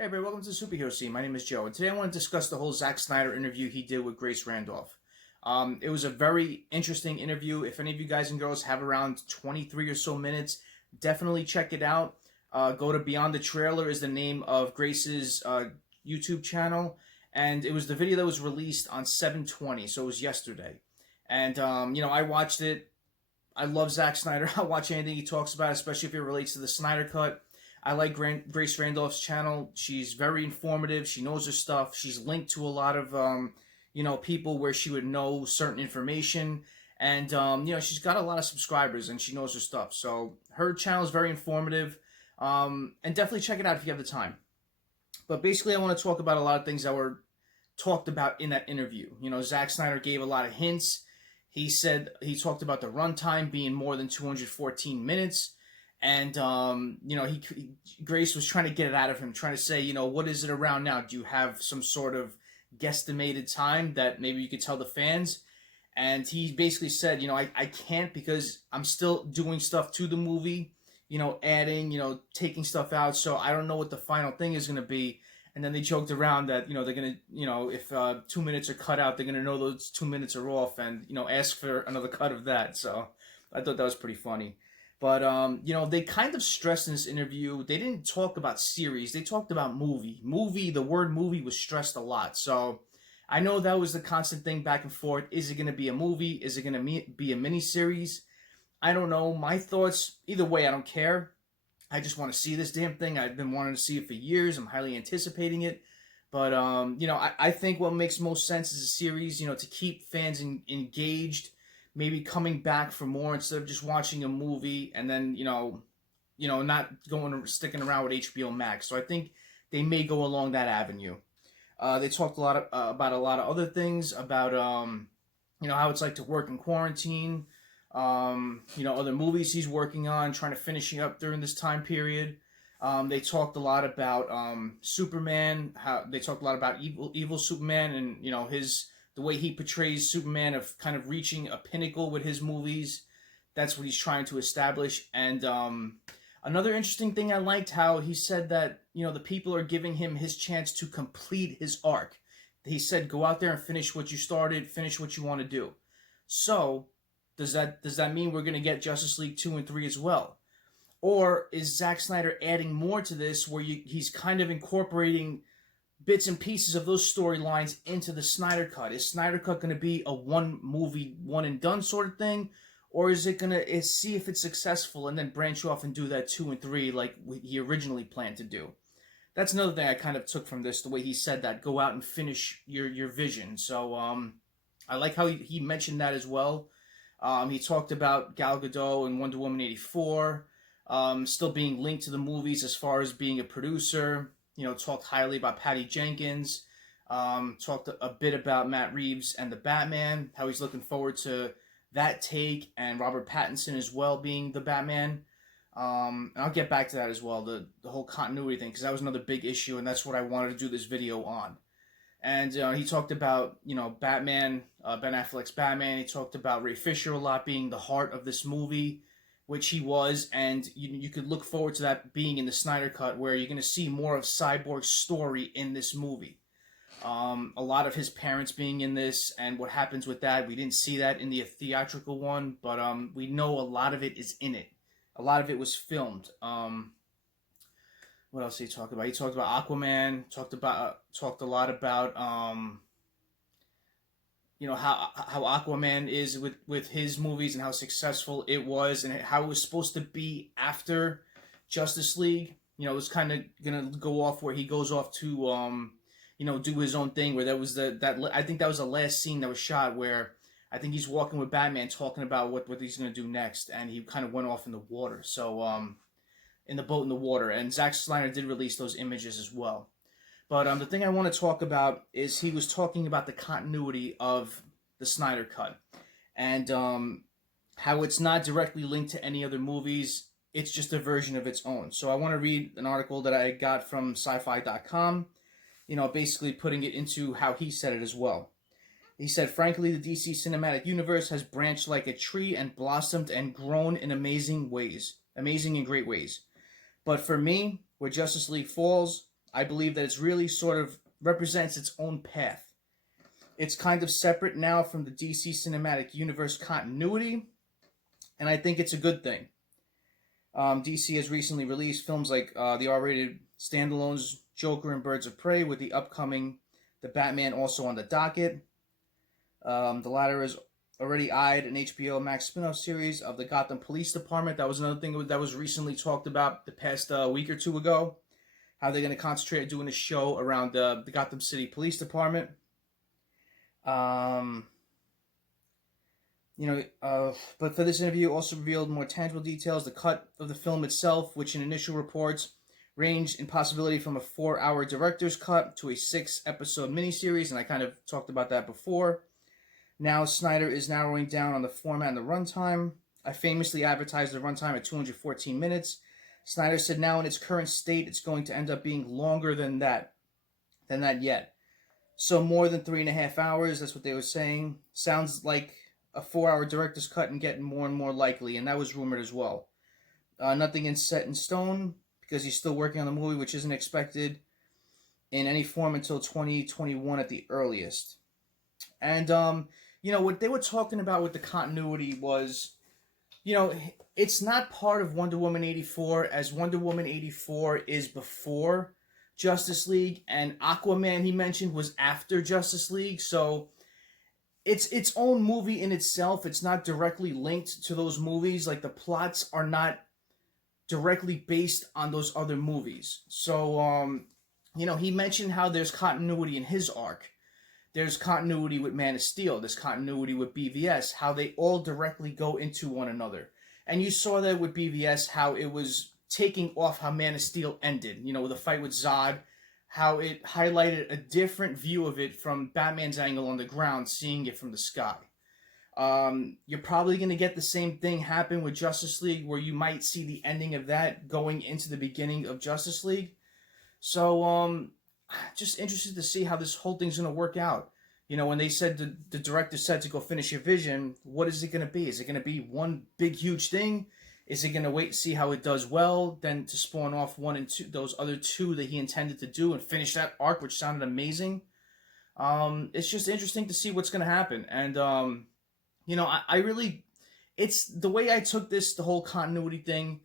Hey everybody, welcome to the Superhero Scene. My name is Joe, and today I want to discuss the whole Zack Snyder interview he did with Grace Randolph. It was a very interesting interview. If any of you guys and girls have around 23 or so minutes, definitely check it out. Go to Beyond the Trailer is the name of Grace's YouTube channel, and it was the video that was released on 7/20, so it was yesterday. And, I watched it. I love Zack Snyder. I'll watch anything he talks about, especially if it relates to the Snyder Cut. I like Grace Randolph's channel. She's very informative. She knows her stuff. She's linked to a lot of, people where she would know certain information. And, she's got a lot of subscribers and she knows her stuff. So her channel is very informative. And definitely check it out if you have the time. But basically, I want to talk about a lot of things that were talked about in that interview. Zack Snyder gave a lot of hints. He talked about the runtime being more than 214 minutes. And, Grace was trying to get it out of him, trying to say, what is it around now? Do you have some sort of guesstimated time that maybe you could tell the fans? And he basically said, I can't because I'm still doing stuff to the movie, adding, taking stuff out. So I don't know what the final thing is going to be. And then they joked around that, they're going to, if 2 minutes are cut out, they're going to know those 2 minutes are off and, ask for another cut of that. So I thought that was pretty funny. But, they kind of stressed in this interview, they didn't talk about series, they talked about movie. The word movie was stressed a lot. So I know that was the constant thing back and forth. Is it going to be a movie? Is it going to be a mini-series? I don't know. My thoughts, either way, I don't care. I just want to see this damn thing. I've been wanting to see it for years. I'm highly anticipating it. But, I think what makes most sense is a series, to keep fans engaged. Maybe coming back for more instead of just watching a movie and then, not sticking around with HBO Max. So I think they may go along that avenue. They talked a lot about a lot of other things, about, how it's like to work in quarantine, other movies he's working on, trying to finish up during this time period. They talked a lot about Superman, how they talked a lot about evil Superman and, the way he portrays Superman of kind of reaching a pinnacle with his movies. That's what he's trying to establish. And another interesting thing I liked, how he said that, the people are giving him his chance to complete his arc. He said, go out there and finish what you started, finish what you want to do. So, does that mean we're going to get Justice League 2 and 3 as well? Or is Zack Snyder adding more to this where he's kind of incorporating bits and pieces of those storylines into the Snyder Cut? Is Snyder Cut going to be a one movie, one and done sort of thing? Or is it going to see if it's successful and then branch off and do that 2 and 3 like he originally planned to do? That's another thing I kind of took from this, the way he said that. Go out and finish your vision. So I like how he mentioned that as well. He talked about Gal Gadot and Wonder Woman 84 still being linked to the movies as far as being a producer. Talked highly about Patty Jenkins, talked a bit about Matt Reeves and the Batman, how he's looking forward to that take, and Robert Pattinson as well being the Batman. And I'll get back to that as well, the whole continuity thing, because that was another big issue, and that's what I wanted to do this video on. And he talked about, Batman, Ben Affleck's Batman. He talked about Ray Fisher a lot being the heart of this movie, which he was, and you could look forward to that being in the Snyder Cut, where you're going to see more of Cyborg's story in this movie. A lot of his parents being in this, and what happens with that. We didn't see that in the theatrical one, but we know a lot of it is in it. A lot of it was filmed. What else did he talk about? He talked about Aquaman, talked a lot about how Aquaman is with his movies and how successful it was and how it was supposed to be after Justice League. It was kind of going to go off where he goes off to, do his own thing, where that was I think that was the last scene that was shot where I think he's walking with Batman talking about what he's going to do next, and he kind of went off in the water. So, in the boat in the water, and Zack Snyder did release those images as well. But the thing I want to talk about is he was talking about the continuity of the Snyder Cut and how it's not directly linked to any other movies. It's just a version of its own. So I want to read an article that I got from sci-fi.com, basically putting it into how he said it as well. He said, frankly, the DC cinematic universe has branched like a tree and blossomed and grown in amazing and great ways. But for me, where Justice League falls, I believe that it's really sort of represents its own path. It's kind of separate now from the DC Cinematic Universe continuity, and I think it's a good thing. DC has recently released films like the R-rated standalones Joker and Birds of Prey, with the upcoming The Batman also on the docket. The latter is already eyed an HBO Max spin-off series of the Gotham Police Department. That was another thing that was recently talked about the past week or two ago. How they're going to concentrate on doing a show around the Gotham City Police Department. But for this interview, also revealed more tangible details. The cut of the film itself, which in initial reports ranged in possibility from a 4-hour director's cut to a 6-episode miniseries, and I kind of talked about that before. Now Snyder is narrowing down on the format and the runtime. I famously advertised the runtime at 214 minutes. Snyder said now in its current state, it's going to end up being longer than that yet. So more than 3.5 hours, that's what they were saying. Sounds like a 4-hour director's cut and getting more and more likely, and that was rumored as well. Nothing is set in stone because he's still working on the movie, which isn't expected in any form until 2021 at the earliest. And, what they were talking about with the continuity was, it's not part of Wonder Woman 84, as Wonder Woman 84 is before Justice League, and Aquaman, he mentioned, was after Justice League, so it's its own movie in itself. It's not directly linked to those movies. Like, the plots are not directly based on those other movies. So, he mentioned how there's continuity in his arc. There's continuity with Man of Steel. There's continuity with BVS, how they all directly go into one another. And you saw that with BVS, how it was taking off how Man of Steel ended. The fight with Zod, how it highlighted a different view of it from Batman's angle on the ground, seeing it from the sky. You're probably going to get the same thing happen with Justice League, where you might see the ending of that going into the beginning of Justice League. So, just interested to see how this whole thing's going to work out. When they said the director said to go finish your vision, what is it going to be? Is it going to be one big, huge thing? Is he going to wait and see how it does well, then to spawn off 1 and 2, those other 2 that he intended to do and finish that arc, which sounded amazing? It's just interesting to see what's going to happen. And, I really, it's the way I took this, the whole continuity thing,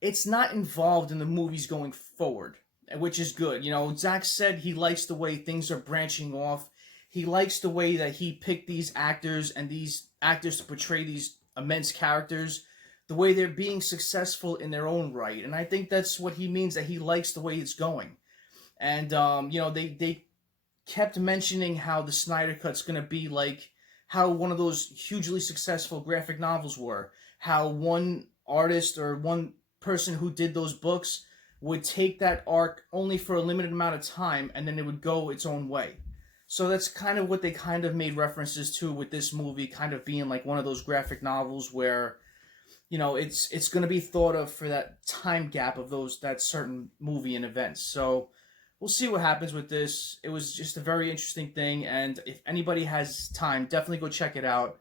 it's not involved in the movies going forward, which is good. Zack said he likes the way things are branching off. He likes the way that he picked these actors and these actors to portray these immense characters, the way they're being successful in their own right. And I think that's what he means, that he likes the way it's going. And, they kept mentioning how the Snyder Cut's going to be like how one of those hugely successful graphic novels were. How one artist or one person who did those books would take that arc only for a limited amount of time, and then it would go its own way. So that's kind of what they kind of made references to with this movie, kind of being like one of those graphic novels where, it's going to be thought of for that time gap of that certain movie and events. So we'll see what happens with this. It was just a very interesting thing, and if anybody has time, definitely go check it out.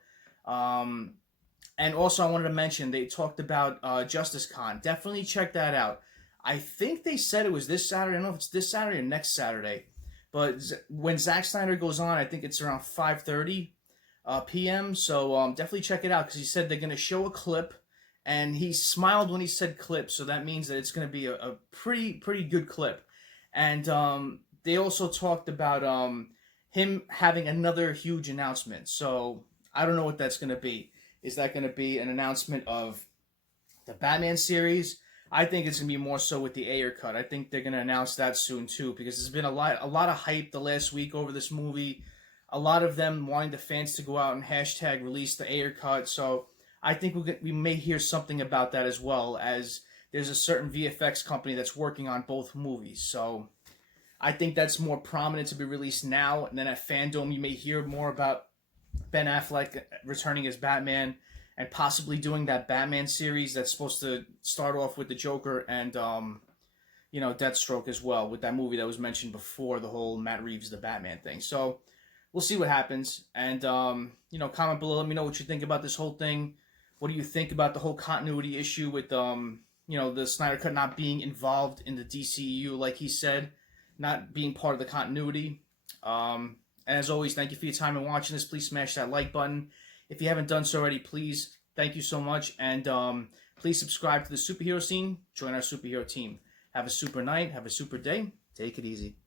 And also I wanted to mention, they talked about Justice Con. Definitely check that out. I think they said it was this Saturday. I don't know if it's this Saturday or next Saturday. But when Zack Snyder goes on, I think it's around 5:30 p.m. So definitely check it out, because he said they're going to show a clip. And he smiled when he said clip, so that means that it's going to be a pretty good clip. And they also talked about him having another huge announcement. So I don't know what that's going to be. Is that going to be an announcement of the Batman series? I think it's going to be more so with the Ayer cut. I think they're going to announce that soon too, because there's been a lot of hype the last week over this movie. A lot of them wanting the fans to go out and hashtag release the Ayer cut. So I think we may hear something about that, as well, as there's a certain VFX company that's working on both movies. So I think that's more prominent to be released now. And then at Fandom, you may hear more about Ben Affleck returning as Batman and possibly doing that Batman series that's supposed to start off with the Joker and, Deathstroke as well, with that movie that was mentioned before, the whole Matt Reeves, the Batman thing. So we'll see what happens. And, comment below. Let me know what you think about this whole thing. What do you think about the whole continuity issue with, the Snyder Cut not being involved in the DCEU, like he said? not being part of the continuity. And as always, thank you for your time and watching this. Please smash that like button. If you haven't done so already, please, thank you so much. And please subscribe to the superhero scene. Join our superhero team. Have a super night. Have a super day. Take it easy.